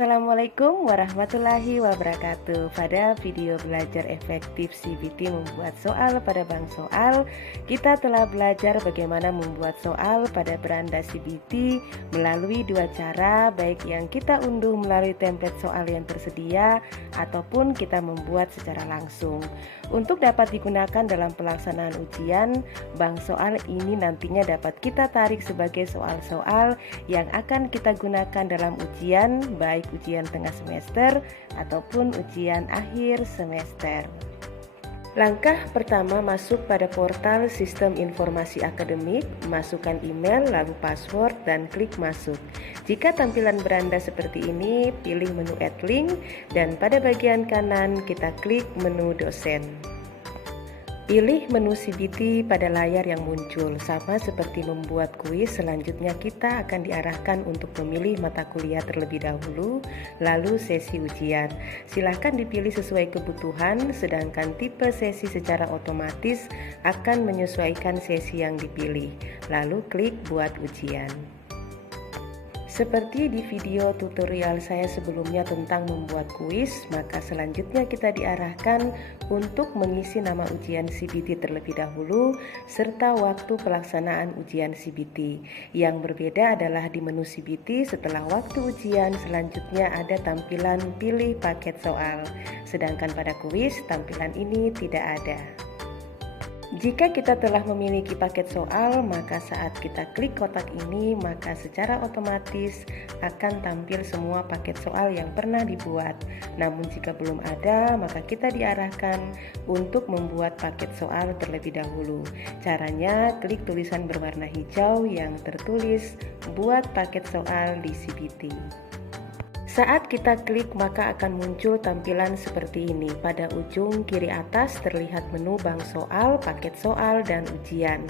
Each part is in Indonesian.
Assalamualaikum warahmatullahi wabarakatuh. Pada video belajar efektif CBT membuat soal pada bank soal, kita telah belajar bagaimana membuat soal pada beranda CBT melalui dua cara, baik yang kita unduh melalui template soal yang tersedia ataupun kita membuat secara langsung. Untuk dapat digunakan dalam pelaksanaan ujian, bank soal ini nantinya dapat kita tarik sebagai soal-soal yang akan kita gunakan dalam ujian, baik ujian tengah semester ataupun ujian akhir semester. Langkah pertama, masuk pada portal Sistem Informasi Akademik, masukkan email lalu password dan klik masuk. Jika tampilan beranda seperti ini, pilih menu Add Link dan pada bagian kanan kita klik menu dosen. Pilih menu CBT pada layar yang muncul. Sama seperti membuat kuis, selanjutnya kita akan diarahkan untuk memilih mata kuliah terlebih dahulu, lalu sesi ujian. Silahkan dipilih sesuai kebutuhan, sedangkan tipe sesi secara otomatis akan menyesuaikan sesi yang dipilih. Lalu klik buat ujian. Seperti di video tutorial saya sebelumnya tentang membuat kuis, maka selanjutnya kita diarahkan untuk mengisi nama ujian CBT terlebih dahulu serta waktu pelaksanaan ujian CBT. Yang berbeda adalah di menu CBT setelah waktu ujian selanjutnya ada tampilan pilih paket soal, sedangkan pada kuis tampilan ini tidak ada. Jika kita telah memiliki paket soal, maka saat kita klik kotak ini, maka secara otomatis akan tampil semua paket soal yang pernah dibuat. Namun jika belum ada, maka kita diarahkan untuk membuat paket soal terlebih dahulu. Caranya, klik tulisan berwarna hijau yang tertulis buat paket soal di CBT. Saat kita klik maka akan muncul tampilan seperti ini. Pada ujung kiri atas terlihat menu bank soal, paket soal, dan ujian.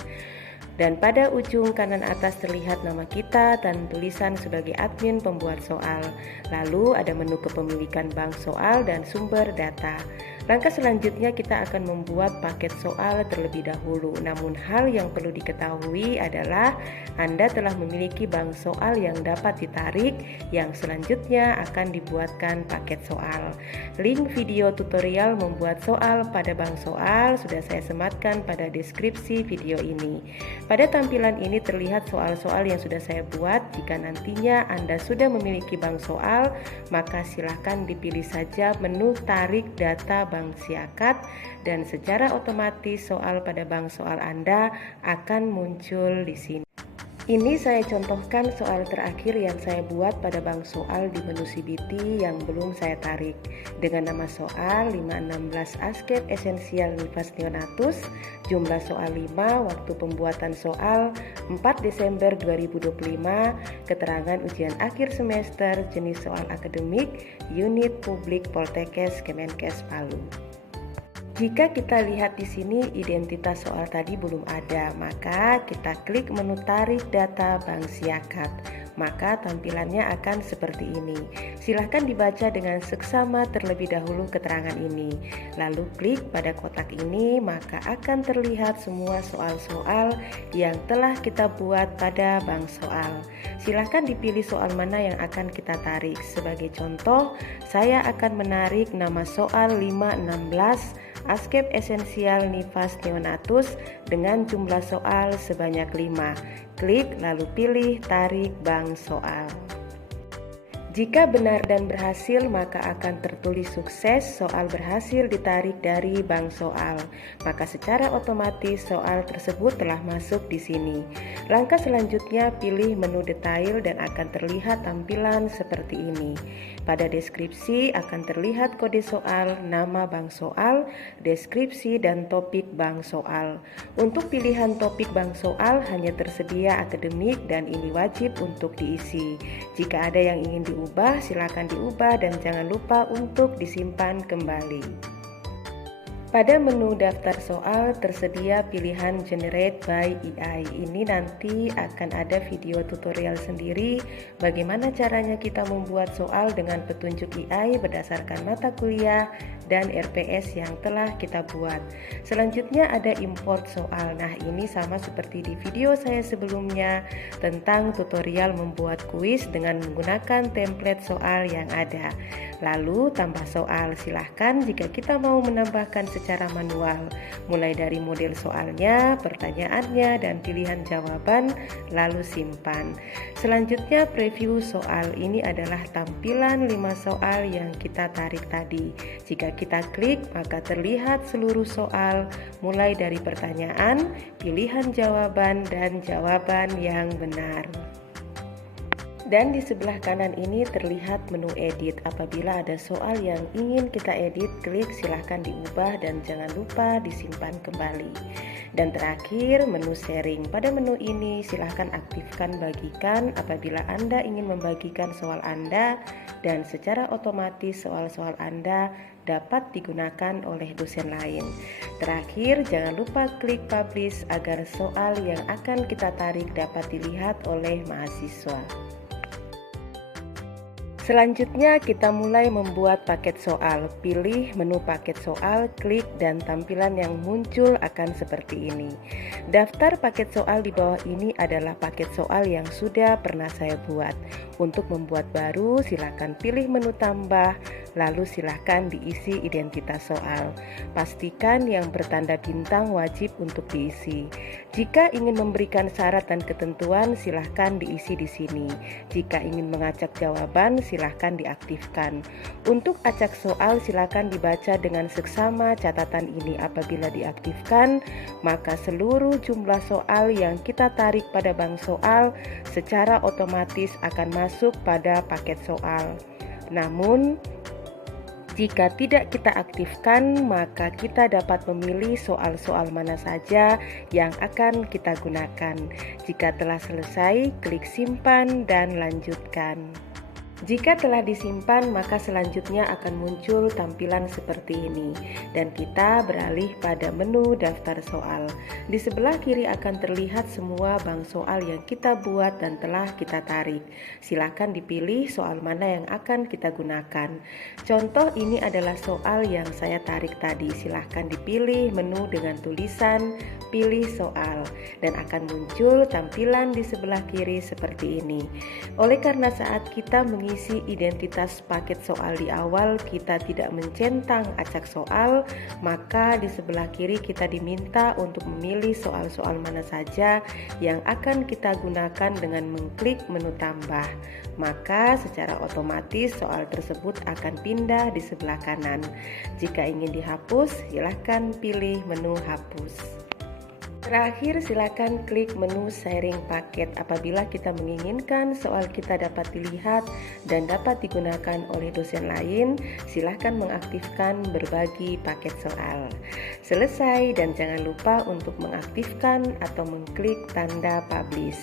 Dan pada ujung kanan atas terlihat nama kita dan tulisan sebagai admin pembuat soal. Lalu ada menu kepemilikan bank soal dan sumber data. Langkah selanjutnya kita akan membuat paket soal terlebih dahulu. Namun hal yang perlu diketahui adalah Anda telah memiliki bank soal yang dapat ditarik, yang selanjutnya akan dibuatkan paket soal. Link video tutorial membuat soal pada bank soal sudah saya sematkan pada deskripsi video ini. Pada tampilan ini terlihat soal-soal yang sudah saya buat. Jika nantinya Anda sudah memiliki bank soal, maka silakan dipilih saja menu tarik data bank Siakat dan secara otomatis soal pada bank soal Anda akan muncul di sini. Ini saya contohkan soal terakhir yang saya buat pada bank soal di menu CBT yang belum saya tarik. Dengan nama soal 516 Asket Esensial Nifas Neonatus, jumlah soal 5, waktu pembuatan soal 4 Desember 2025, keterangan ujian akhir semester, jenis soal akademik, unit publik Poltekkes Kemenkes Palu. Jika kita lihat di sini identitas soal tadi belum ada, maka kita klik menu tarik data bank Siakat. Maka tampilannya akan seperti ini. Silahkan dibaca dengan seksama terlebih dahulu keterangan ini. Lalu klik pada kotak ini, maka akan terlihat semua soal-soal yang telah kita buat pada bank soal. Silahkan dipilih soal mana yang akan kita tarik. Sebagai contoh, saya akan menarik nama soal 516 Asket Esensial Nifas Neonatus dengan jumlah soal sebanyak 5. Klik lalu pilih tarik bank soal. Jika benar dan berhasil, maka akan tertulis sukses, soal berhasil ditarik dari bank soal. Maka secara otomatis soal tersebut telah masuk di sini. Langkah selanjutnya pilih menu detail dan akan terlihat tampilan seperti ini. Pada deskripsi akan terlihat kode soal, nama bank soal, deskripsi dan topik bank soal. Untuk pilihan topik bank soal hanya tersedia akademik dan ini wajib untuk diisi. Jika ada yang ingin diubah, silakan diubah dan jangan lupa untuk disimpan kembali. Pada menu daftar soal tersedia pilihan Generate by AI. Ini nanti akan ada video tutorial sendiri bagaimana caranya kita membuat soal dengan petunjuk AI berdasarkan mata kuliah dan RPS yang telah kita buat. Selanjutnya ada import soal. Nah, ini sama seperti di video saya sebelumnya tentang tutorial membuat kuis dengan menggunakan template soal yang ada. Lalu tambah soal, silahkan jika kita mau menambahkan secara manual, mulai dari model soalnya, pertanyaannya, dan pilihan jawaban, lalu simpan. Selanjutnya preview soal. Ini adalah tampilan 5 soal yang kita tarik tadi. Jika kita klik, maka terlihat seluruh soal, mulai dari pertanyaan, pilihan jawaban, dan jawaban yang benar. Dan di sebelah kanan ini terlihat menu edit. Apabila ada soal yang ingin kita edit, klik silahkan diubah dan jangan lupa disimpan kembali. Dan terakhir menu sharing. Pada menu ini silahkan aktifkan bagikan apabila Anda ingin membagikan soal Anda, dan secara otomatis soal-soal Anda dapat digunakan oleh dosen lain. Terakhir, jangan lupa klik publish agar soal yang akan kita tarik dapat dilihat oleh mahasiswa. Selanjutnya kita mulai membuat paket soal. Pilih menu paket soal, klik, dan tampilan yang muncul akan seperti ini. Daftar paket soal di bawah ini adalah paket soal yang sudah pernah saya buat. Untuk membuat baru, silakan pilih menu tambah, lalu silakan diisi identitas soal. Pastikan yang bertanda bintang wajib untuk diisi. Jika ingin memberikan syarat dan ketentuan, silahkan diisi di sini. Jika ingin mengacak jawaban, silahkan diaktifkan. Untuk acak soal, silahkan dibaca dengan seksama catatan ini. Apabila diaktifkan, maka seluruh jumlah soal yang kita tarik pada bank soal secara otomatis akan masuk pada paket soal. Namun, jika tidak kita aktifkan, maka kita dapat memilih soal-soal mana saja yang akan kita gunakan. Jika telah selesai, klik simpan dan lanjutkan. Jika telah disimpan, maka selanjutnya akan muncul tampilan seperti ini, dan kita beralih pada menu daftar soal. Di sebelah kiri akan terlihat semua bank soal yang kita buat dan telah kita tarik. Silakan dipilih soal mana yang akan kita gunakan. Contoh ini adalah soal yang saya tarik tadi. Silahkan dipilih menu dengan tulisan pilih soal, dan akan muncul tampilan di sebelah kiri seperti ini. Oleh karena saat kita mengisi identitas paket soal di awal kita tidak mencentang acak soal, maka di sebelah kiri kita diminta untuk memilih soal-soal mana saja yang akan kita gunakan dengan mengklik menu tambah. Maka secara otomatis soal tersebut akan pindah di sebelah kanan. Jika ingin dihapus, silahkan pilih menu hapus. Terakhir, silakan klik menu sharing paket. Apabila kita menginginkan soal kita dapat dilihat dan dapat digunakan oleh dosen lain, silakan mengaktifkan berbagi paket soal. Selesai, dan jangan lupa untuk mengaktifkan atau mengklik tanda publish.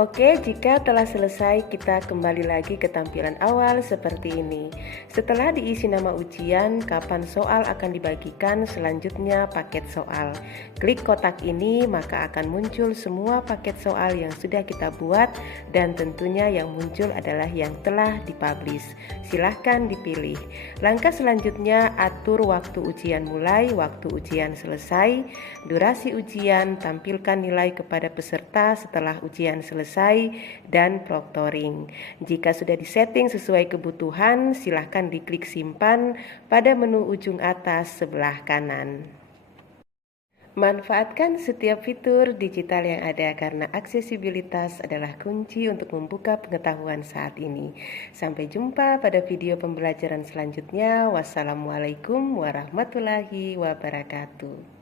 Oke, jika telah selesai, kita kembali lagi ke tampilan awal seperti ini. Setelah diisi nama ujian, kapan soal akan dibagikan, selanjutnya paket soal. Klik kotak ini, maka akan muncul semua paket soal yang sudah kita buat, dan tentunya yang muncul adalah yang telah dipublish. Silahkan dipilih. Langkah selanjutnya, atur waktu ujian mulai, waktu ujian selesai, durasi ujian, tampilkan nilai kepada peserta setelah ujian selesai, dan proctoring. Jika sudah disetting sesuai kebutuhan, silahkan diklik simpan pada menu ujung atas sebelah kanan. Manfaatkan setiap fitur digital yang ada karena aksesibilitas adalah kunci untuk membuka pengetahuan saat ini. Sampai jumpa pada video pembelajaran selanjutnya. Wassalamualaikum warahmatullahi wabarakatuh.